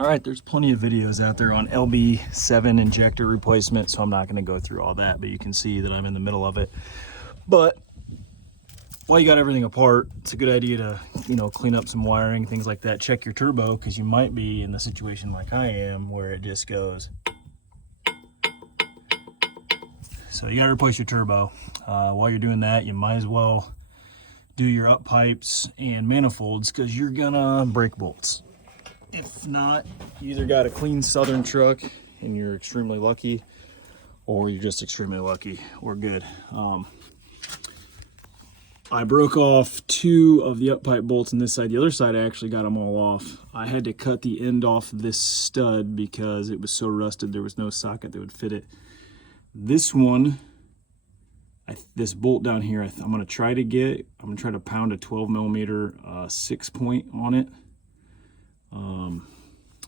All right, there's plenty of videos out there on LB7 injector replacement, so I'm not going to go through all that, but you can see that I'm in the middle of it. But while you got everything apart, it's a good idea to, clean up some wiring, things like that. Check your turbo, because you might be in the situation like I am, where it just goes. So you got to replace your turbo. While you're doing that, you might as well do your up pipes and manifolds, because you're gonna break bolts. If not, you either got a clean Southern truck and you're extremely lucky, or you're just extremely lucky or good. I broke off 2 of the up pipe bolts on this side. The other side, I actually got them all off. I had to cut the end off this stud because it was so rusted there was no socket that would fit it. This one, this bolt down here, I'm gonna try to pound a 12 millimeter 6-point on it.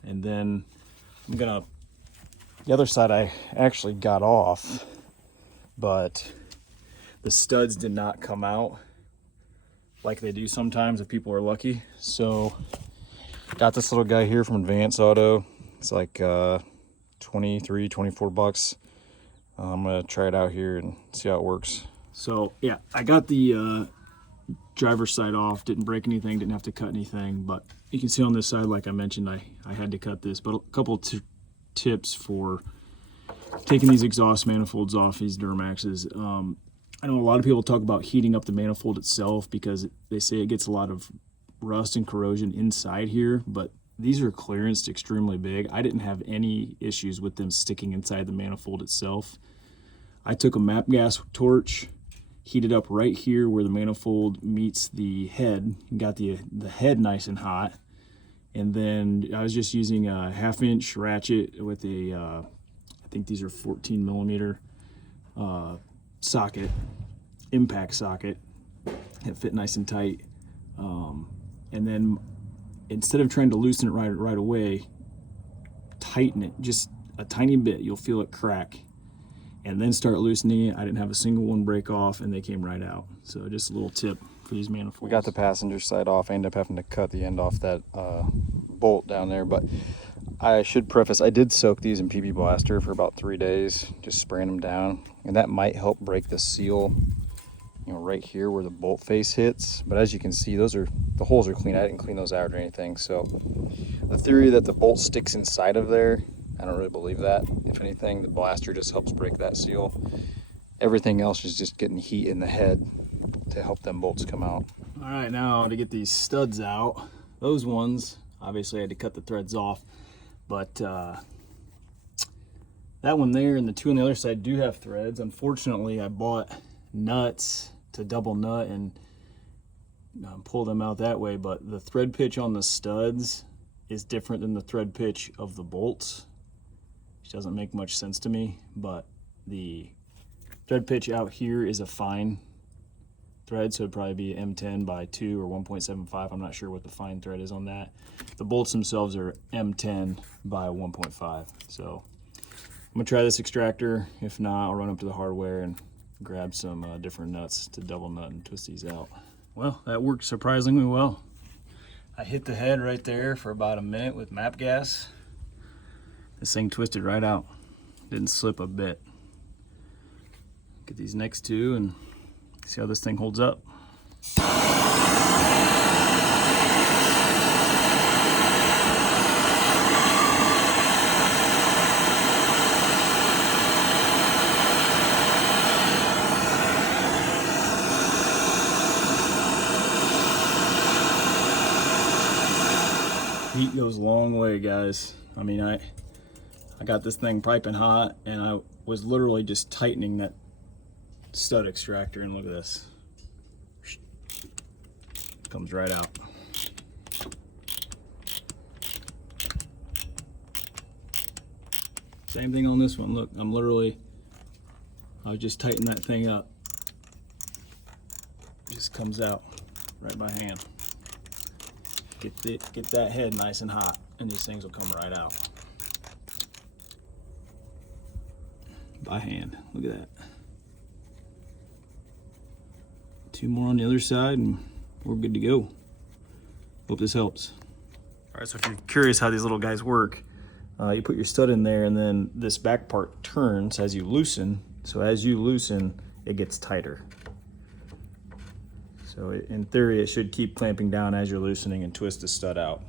And then the other side I actually got off, but the studs did not come out like they do sometimes if people are lucky. So got this little guy here from Advance Auto. It's like 23, 24 bucks. I'm gonna try it out here and see how it works. So yeah, I got the driver's side off, didn't break anything, didn't have to cut anything, but you can see on this side, like I mentioned, I had to cut this. But a couple tips for taking these exhaust manifolds off these Duramaxes. I know a lot of people talk about heating up the manifold itself because they say it gets a lot of rust and corrosion inside here, but these are clearanced extremely big. I didn't have any issues with them sticking inside the manifold itself. I took a MAP gas torch, heated up right here where the manifold meets the head, and got the head nice and hot. And then I was just using a 1/2-inch ratchet with a, I think these are 14 millimeter socket, impact socket. It fit nice and tight. And then instead of trying to loosen it right away, tighten it just a tiny bit. You'll feel it crack. And then start loosening it. I didn't have a single one break off, and they came right out. So just a little tip for these manifolds. We got the passenger side off. I ended up having to cut the end off that bolt down there, but I should preface, I did soak these in PB Blaster for about 3 days, just spraying them down, and that might help break the seal, right here where the bolt face hits. But as you can see, the holes are clean. I didn't clean those out or anything. So the theory that the bolt sticks inside of there, I don't really believe that. If anything, the blaster just helps break that seal. Everything else is just getting heat in the head to help them bolts come out. All right, now to get these studs out, those ones, obviously I had to cut the threads off, but that one there and the 2 on the other side do have threads. Unfortunately, I bought nuts to double nut and pull them out that way, but the thread pitch on the studs is different than the thread pitch of the bolts, which doesn't make much sense to me. But the thread pitch out here is a fine thread, so it'd probably be M10 by 2 or 1.75. I'm not sure what the fine thread is on that. The bolts themselves are M10 by 1.5. So I'm gonna try this extractor. If not, I'll run up to the hardware and grab some different nuts to double nut and twist these out. Well, that worked surprisingly well. I hit the head right there for about a minute with MAP gas. This thing twisted right out. Didn't slip a bit. Get these next 2 and see how this thing holds up. Heat goes a long way, guys. I mean, I got this thing piping hot, and I was literally just tightening that stud extractor, and look at this. Comes right out. Same thing on this one. Look, I was just tightening that thing up. Just comes out right by hand. Get that head nice and hot, and these things will come right out. By hand, look at that. 2 more on the other side, and we're good to go. Hope this helps. All right, so if you're curious how these little guys work, you put your stud in there and then this back part turns as you loosen. So as you loosen, it gets tighter. So in theory, it should keep clamping down as you're loosening and twist the stud out.